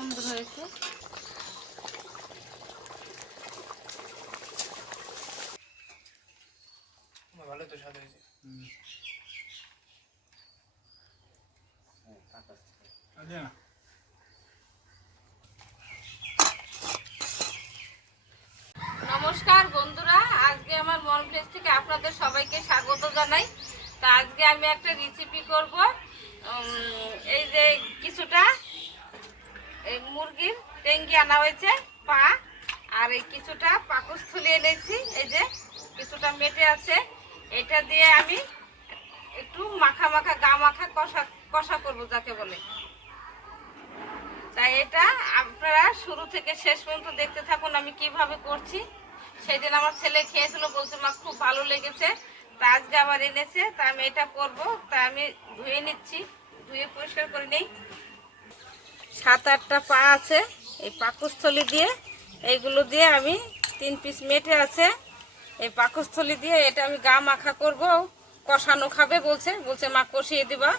সুন্দর হয়েছে। ভালো তো স্বাদ হয়েছে। নমস্কার বন্ধুরা, আজকে আমার মন প্লেস থেকে আপনাদের সবাইকে স্বাগত জানাই। তা আজকে আমি একটা রেসিপি করব। এই যে কিছুটা এই মুরগির টেঙ্গি আনা হয়েছে পা, আর এই কিছুটা পাকস্থলী এনেছি, এই যে কিছুটা মেটে আছে। এটা দিয়ে আমি একটু মাখা মাখা গা মাখা কষা কষা করবো যাকে বলে। তাই এটা আপনারা শুরু থেকে শেষ পর্যন্ত দেখতে থাকুন আমি কিভাবে করছি। সেদিন আমার ছেলে খেয়েছিল, বলছে মা খুব ভালো লেগেছে। তা আজকে আবার এনেছে, তা আমি এটা করবো। তা আমি ধুয়ে নিচ্ছি, ধুয়ে পরিষ্কার করে নিই। 7-8টা পা আছে, এই পাকস্থলী দিয়ে এইগুলো দিয়ে আমি 3 পিস মেটে আছে, এই পাকস্থলী দিয়ে এটা আমি গা মাখা করব। কষানো খাবে বলছে, মা কষিয়ে দিবা।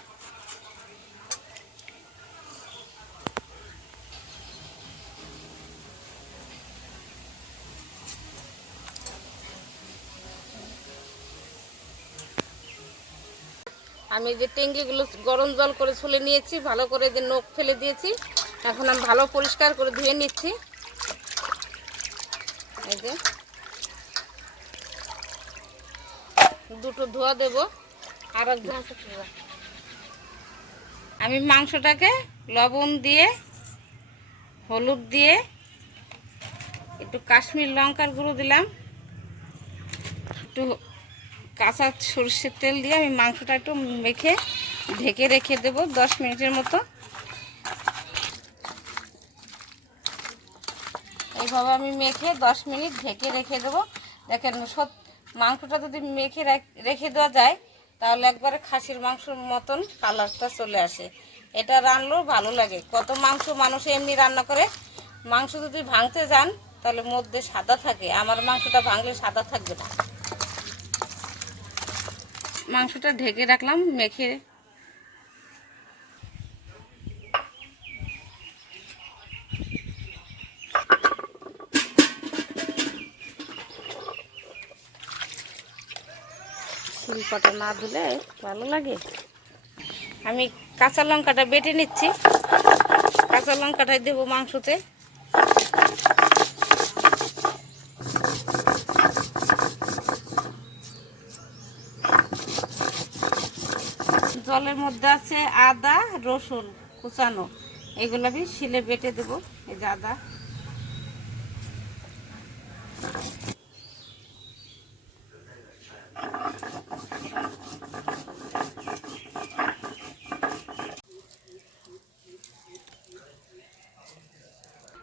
আমি যে টেঙ্গিগুলো গরম জল করে ছুলে নিয়েছি, ভালো করে যে নখ ফেলে দিয়েছি, এখন আমি ভালো পরিষ্কার করে ধুয়ে নিচ্ছি। এই যে দুটো ধোয়া দেব, আর আমি মাংসটাকে লবণ দিয়ে, হলুদ দিয়ে, একটু কাশ্মীর লঙ্কার গুঁড়ো দিলাম, একটু কাঁচা সরষের তেল দিয়ে আমি মাংসটা একটু মেখে ঢেকে রেখে দেব 10 মিনিটের মতো। এইভাবে আমি মেখে 10 মিনিট ঢেকে রেখে দেবো। দেখেন মাংসটা যদি মেখে রেখে দেওয়া যায় তাহলে একবারে খাসির মাংসর মতন কালারটা চলে আসে। এটা রান্নাও ভালো লাগে। কত মাংস মানুষ এমনি রান্না করে, মাংস যদি ভাঙতে যান তাহলে মধ্যে সাদা থাকে, আমার মাংসটা ভাঙলে সাদা থাকবে না। মাংসটা ঢেকে রাখলাম মেখে। শিলপাটা না দিলে ভালো লাগে। আমি কাঁচা লঙ্কাটা বেটে নিচ্ছি, কাঁচা লঙ্কাটাই দেবো মাংসতে। জলের মধ্যে আছে আদা রসুন কুচানো, এগুলো আমি শিলে বেটে দেবো। এই যে আদা,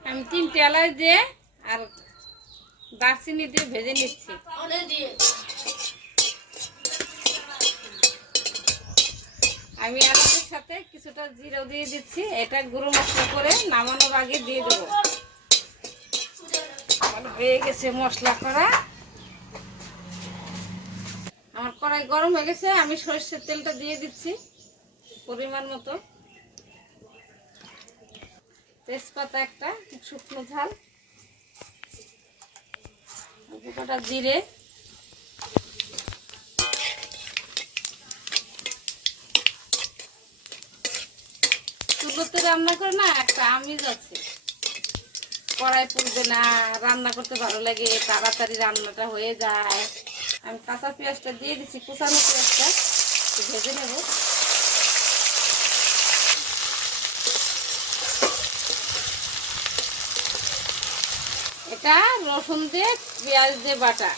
আমি 3টে এলাচ দিয়ে আর দারচিনি দিয়ে ভেজে নিচ্ছি। আমি এলাচের সাথে কিছুটা জিরাও দিয়ে দিচ্ছি। এটা গুঁড়ো মশলা করে নামানোর আগে দিয়ে দেবো। আমার হয়ে গেছে মশলা করা, আমার কড়াই গরম হয়ে গেছে। আমি সরষের তেলটা দিয়ে দিচ্ছি পরিমাণ মতো, তেজপাতা একটা, শুকনো ঝাল, গোটা জিরে, চুলোতে রান্না করে না একটা আমেজ আছে, কড়াই পুড়বে না, রান্না করতে ভালো লাগে, তাড়াতাড়ি রান্নাটা হয়ে যায়। আমি কাঁচা পেঁয়াজটা দিয়ে দিচ্ছি, কুচানো পেঁয়াজটা ভেজে নেব। এটা রসুন দিয়ে পেঁয়াজ দিয়ে বাটা,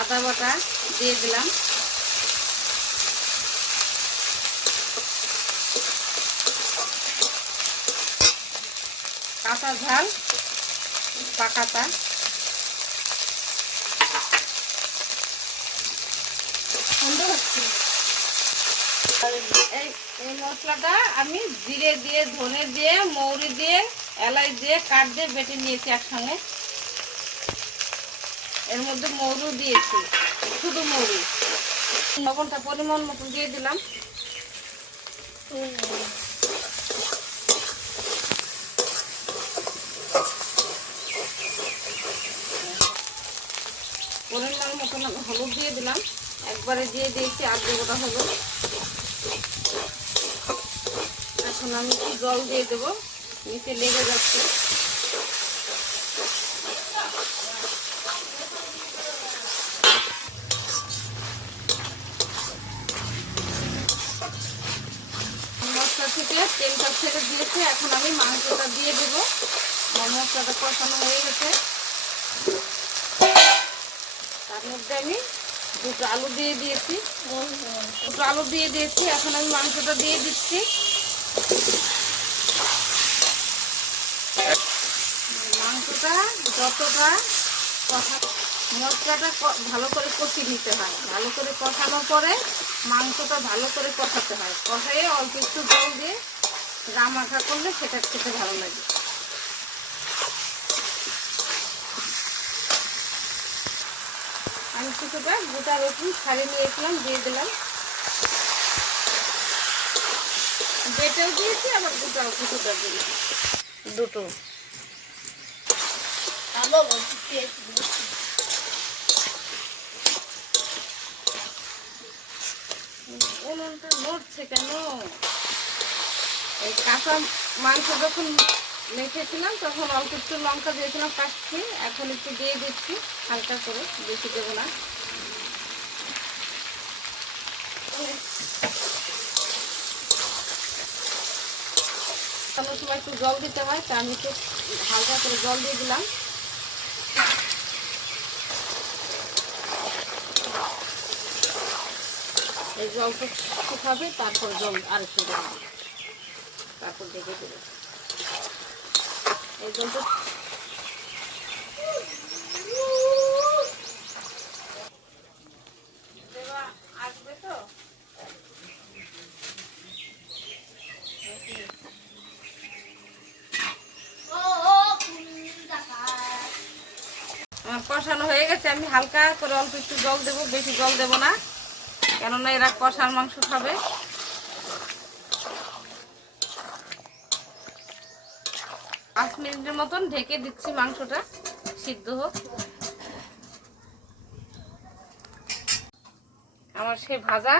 আদা বাটা দিয়ে দিলাম। কাঁচা ঝাল পাকাটা, সুন্দর হচ্ছে। এই মশলাটা আমি জিরে দিয়ে, ধনে দিয়ে, মৌরি দিয়ে, এলাচ দিয়ে, কাঠ দিয়ে বেটে নিয়েছি একসঙ্গে। এর মধ্যে মৌরি দিয়েছি, শুধু মৌরি। লবণটা পরিমাণ মতো দিয়ে দিলাম। পরিমাণ মতন আমি হলুদ দিয়ে দিলাম, একবারে দিয়ে দিয়েছি আর দেবোটা হলো। এখন আমি একটু জল দিয়ে দেবো, নিচে লেগে যাচ্ছে। মশলা থেকে তেলটা ছেড়ে দিয়েছে, এখন আমি মাংসটা দিয়ে দেবো। মশলাটা কষানো হয়ে গেছে, তার মধ্যে আমি দুটো আলু দিয়ে দিয়েছি। এখন আমি মাংসটা দিয়ে দিচ্ছি। মাংসটা যতটা মশলাটা ভালো করে কষিয়ে নিতে হয়, ভালো করে কষানোর পরে মাংসটা ভালো করে কষাতে হয়। কষাইয়ে অল্প একটু জল দিয়ে গা মাখা করলে সেটা খেতে ভালো লাগে। আমি কিছুটা গোটা রসুন ছাড়িয়ে নিয়েছিলাম, দিয়ে দিলাম। বেটেও দিয়েছি, আবার গোটাও কিছুটা দিয়েছি, দুটো। উনুনটা নড়ছে কেন? এই কাঁচা মাংস যখন মেখেছিলাম তখন অল্প একটু লঙ্কা দিয়েছিলাম কাটছি, এখন একটু দিয়ে দিচ্ছি হালকা করে, বেশি দেবো না। সময় একটু জল দিতে হয়, তা আমি একটু হালকা করে জল দিয়ে দিলাম। এই জলটা শুকাবে, তারপর জল আর একটু জল দিই, তারপর ঢেকে দেবো। এই জলটা আসবে তো। আমার কষানো হয়ে গেছে, আমি হালকা করে অল্প একটু জল দেবো, বেশি জল দেবো না, কেননা এরা কষার মাংস খাবে। 5 মিনিটের মতন ঢেকে দিচ্ছি, মাংসটা সিদ্ধ হোক। আমার সেই ভাজা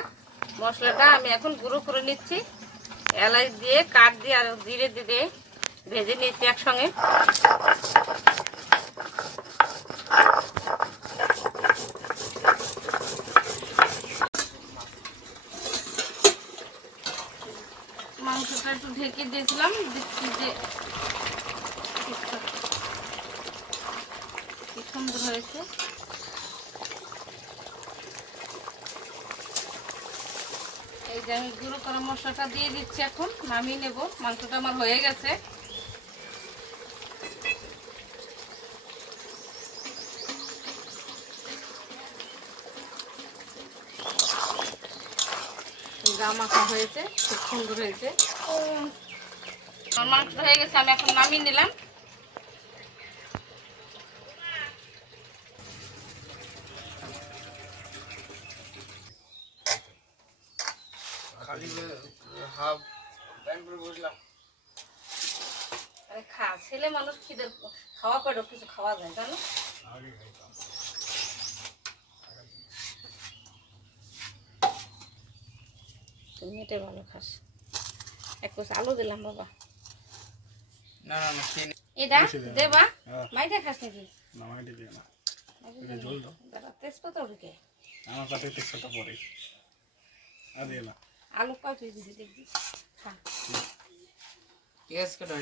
মশলাটা আমি এখন গুঁড়ো করে নিচ্ছি। এলাচ দিয়ে, কাঠ দিয়ে আর জিরে দিয়ে ভেজে নিচ্ছি একসঙ্গে। মাংসটা একটু ঢেকে দিয়েছিলাম, দেখছি যে কি সুন্দর হয়েছে। এই যে আমি গুঁড়ো করা মশলাটা দিয়ে দিচ্ছি, এখন নামিয়ে নেব। মাংসটা আমার হয়ে গেছে। গা মাখা হয়েছে, খুব সুন্দর হয়েছে। আমার মাংস হয়ে গেছে, আমি এখন নামিয়ে নিলাম। খালি হাফ টাইম করে বসলাম। ছেলে মানুষ খিদের খাওয়া পড়ে কিছু খাওয়া যায়, জানো? তুমি এটা ভালো খাস। এক কোচ আলু দিলাম বাবা। না না না, এটা দেবা মাইটা খাস নাকি? না মাইটা দিও না, এটা ঝোল দাও। দাদা তেজপাতা ঢুকে আমার কাছে তেজপাতা পড়ে, আর দিও না। আলু পাই তুই দিদি দেখবি, খা। পেঁয়াজ কাটা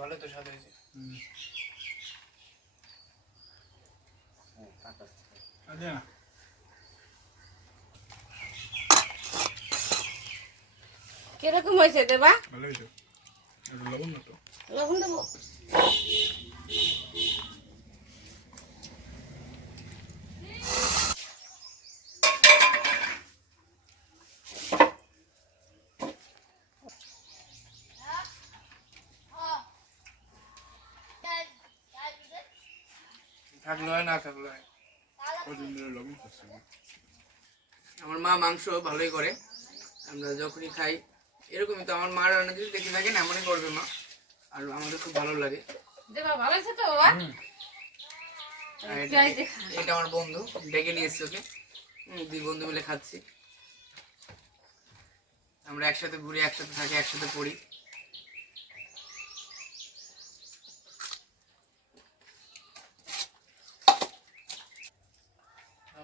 ভালো তো স্বাদ হয়েছে। আর দিও না। কিরকম হয়েছে দেবা? ভালো হয়েছে, একটু লবণ না তো? লবণ দেবো। থাকলে হয় না থাকলে হয়। কদিন ধরে লবণ খাচ্ছি না। আমার মা মাংস ভালোই করে, আমরা যখনই খাই এরকমই তো। আমার মা রান্না যদি দেখে থাকেন এমনই করবে মা, আর আমাদের খুব ভালো লাগে। দেবা ভালো আছে তো বাবা? আর যাই দেখা। এটা আমার বন্ধু, ডেকে নিয়ে এসছি ওকে। দুই বন্ধু মিলে খাচ্ছি। আমরা একসাথে ঘুরি, একসাথে থাকি, একসাথে পড়ি।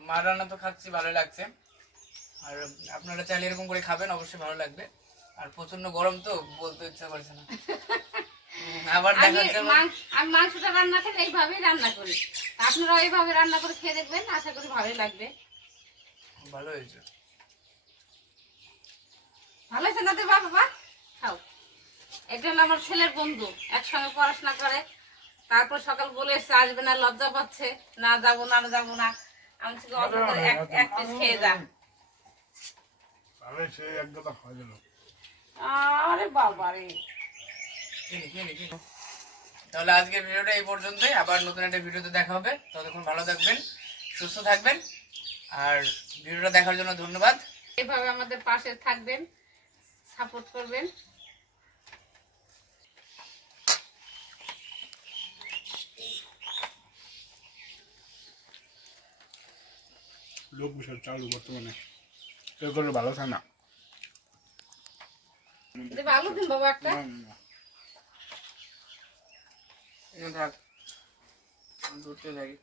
মা রান্না তো খাচ্ছি, ভালোই লাগছে। আর আপনারা চাইলে এরকম করে খাবেন, অবশ্যই ভালো লাগবে। আর প্রচন্ড গরম তো, বলতে ইচ্ছা করছে না। আবার দেখা যাচ্ছে আমি মাংসটা রান্না করি এইভাবেই রান্না করি, আপনারা এইভাবে রান্না করে খেয়ে দেখবেন, আশা করি ভালোই লাগবে। ভালো হয়েছে। ভালো আছে না দেবা বাবা? খাও। এটা হলো আমার ছেলের বন্ধু, একসঙ্গে পড়াশোনা করে। তারপর সকাল বলে এসছে আসবে না, লজ্জা পাচ্ছে, না যাবো না যাবো না। আমি বলছি, অল্প করে এক পিস খেয়ে যা। তাহলে সে এক গাদা খাওয়া গেল। আরে বাবা রে। তাহলে আজকের ভিডিওটা এই পর্যন্তই। আবার নতুন একটা ভিডিওতে দেখা হবে। ততক্ষণ ভালো থাকবেন, সুস্থ থাকবেন। আর ভিডিওটা দেখার জন্য ধন্যবাদ। এভাবে আমাদের পাশে থাকবেন, সাপোর্ট করবেন। লোক বিশাল চালু বর্তমানে, কেউ করে ভালো থাকে না। দেবা আলু দিন বাবা একটা। থাক, ধরতে থাকি।